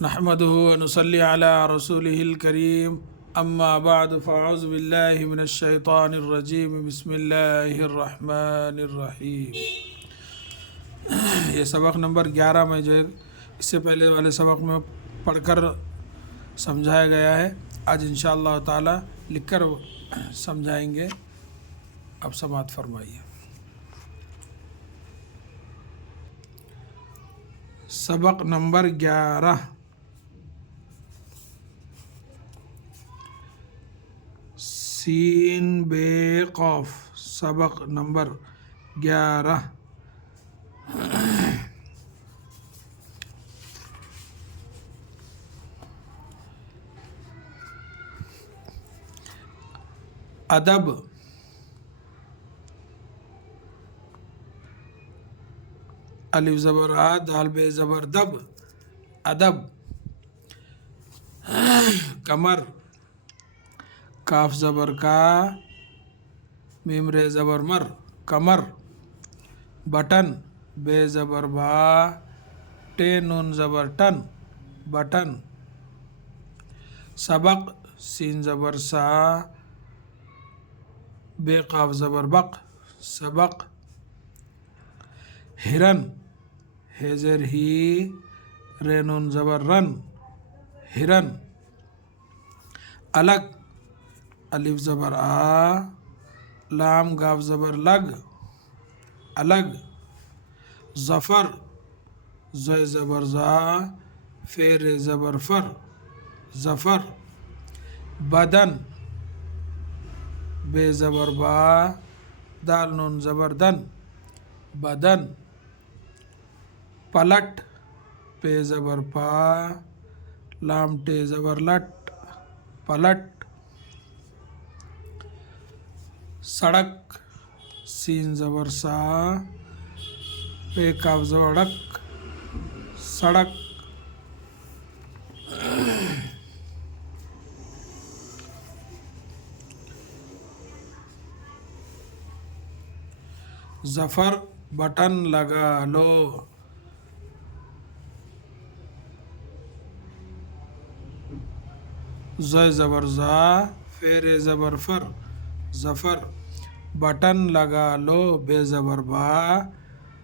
نحمده ونصلي على رسوله الكريم اما بعد فاعوذ بالله من الشیطان الرجیم بسم اللہ الرحمن الرحیم۔ یہ سبق نمبر 11 میں جو اس سے پہلے والے سبق میں پڑھ کر سمجھایا گیا ہے، آج انشاءاللہ تعالی لکھ کر سمجھائیں گے۔ اب سماعت فرمائیے۔ سبق نمبر 11، سین بے قاف، سبق نمبر 11۔ ادب، الف زبر آ، دال بے زبر دب، ادب۔ کمر، کاف زبر کا، میم رے زبر مر، کمر۔ بٹن، بے زبر با، ٹے نون زبر ٹن، بٹن۔ سبق، سین زبر سا، بے قاف زبر بق، سبق۔ ہرن، ہے زر ہی، رے نون زبر رن، ہرن۔ الگ، الف زبر آ، لام گاف زبر لگ، الگ۔ ظفر، زے زبر زا، فے رے زبر فر، ظفر۔ بدن، بے زبر با، دال نون زبر دن، بدن۔ پلٹ، پے زبر پا، لام ٹے زبر لٹ، پلٹ۔ سڑک، سین زبر سا، پے کاف زبر ڈک، سڑک۔ ظفر، بٹن لگا لو، زے زبر زا، فے رے زبر فر، ظفر۔ بٹن لگا لو، بے زبر با،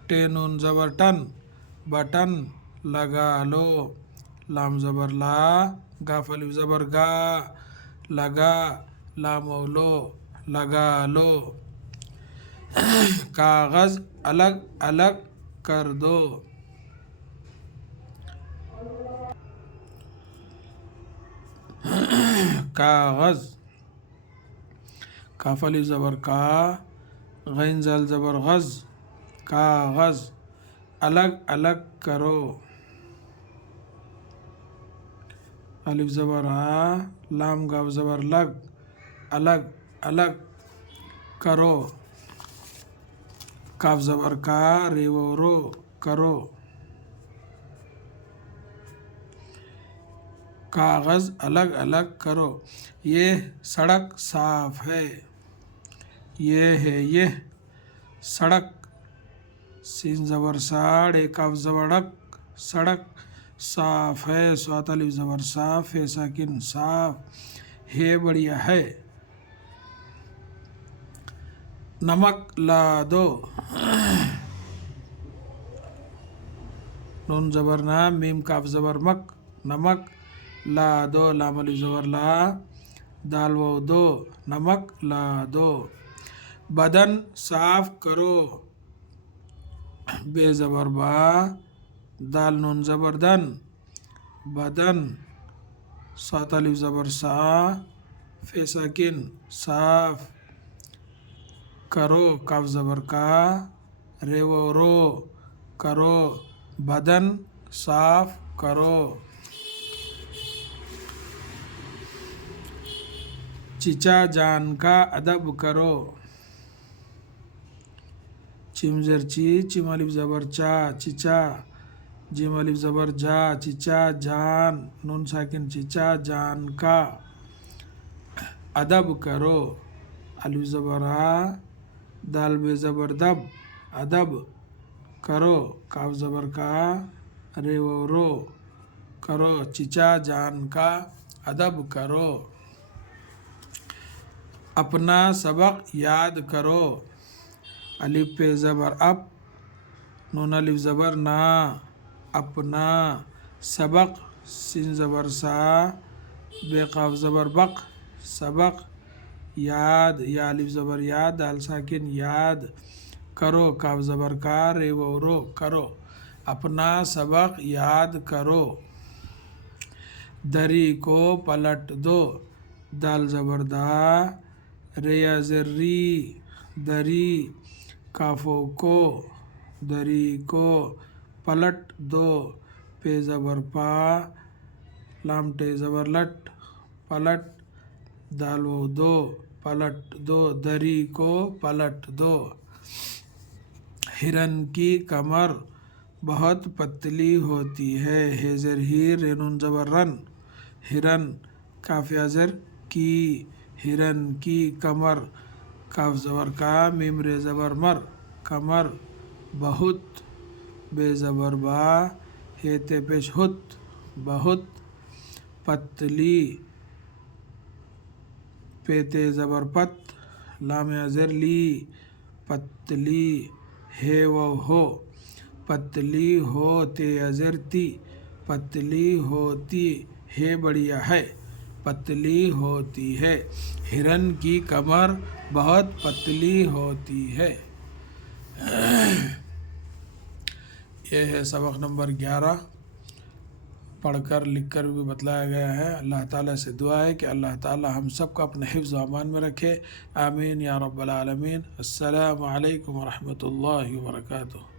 ٹے نون زبر ٹن، بٹن لگا لو۔ لام زبر لا، گاف الف زبر گا، لگا، لام او لو، لگا لو۔ کاغذ، الگ الگ کر دو، کاغذ۔ کاف الف زبر کا، غین زال زبر غز، کاغذ۔ الگ الگ کرو، الف زبر آ، لام گاف زبر لگ، الگ الگ کرو۔ کاف زبر کا، رے و رو، کرو۔ کاغذ، الگ الگ کرو۔ یہ سڑک صاف ہے، یہ ہے یہ سڑک۔ سین زبر سا، ڑے کاف زبر ڈک، سڑک۔ صاف ہے، صاد الف زبر صاف، ہے ساکن، صاف ہے، بڑھیا ہے۔ نمک لا دو، نون زبر نا، میم کاف زبر مک، نمک۔ لا دو، لام الف زبر لا، دال و دو، نمک لا دو۔ بدن صاف کرو، بے زبر با، دال نون زبر دن، بدن۔ صاد الف زبر سا، فے ساکن، صاف کرو، کاف زبر کا، رے و رو، کرو، بدن صاف کرو۔ چچا جان کا ادب کرو، چیم زر چی، چیم الف زبر چا، چچا۔ جیم الف زبر جا، چچا جان، نون ساکن، چچا جان کا ادب کرو، الف زبر آ، دال بے زبر دب، ادب کرو، کاف زبر کا، رے و رو، کرو، چچا جان کا ادب کرو، اپنا سبق یاد کرو، الف پہ زبر اپ، نون الف زبر نا، اپنا سبق، سین زبر سا، بے قاف زبر بق، سبق، یاد، یا الف زبر یاد، دال ساکن یاد، کرو، کاف زبر کا، رے و رو، کرو، اپنا سبق یاد کرو، دری کو پلٹ دو، دال زبر دا، ریا زر ری، دری، کافو کو، دری کو پلٹ دو، پے زبر پا، لام ٹے زبر لٹ، پلٹ، دال و دو، پلٹ دو، دری کو پلٹ دو، ہرن کی کمر بہت پتلی ہوتی ہے، ہے زر ہیر، رے نون زبر رن، ہرن، کاف یا زر کی، ہرن کی کمر، کاف زبر کا، میم رے زبر مر، کمر، بہت، بے زبر با، ہے تے پیش ہت، بہت، پتلی، پے تے زبر پت، لام یا زر لی، پتلی، ہے و ہو، پتلی ہو، تے یا زر تی، پتلی ہوتی، ہے بڑھیا ہے، پتلی ہوتی ہے، ہرن کی کمر بہت پتلی ہوتی ہے۔ یہ ہے سبق نمبر 11، پڑھ کر لکھ کر بھی بتلایا گیا ہے۔ اللہ تعالیٰ سے دعا ہے کہ اللہ تعالیٰ ہم سب کو اپنے حفظ و امان میں رکھے، آمین یا رب العالمین۔ السلام علیکم ورحمۃ اللہ وبرکاتہ۔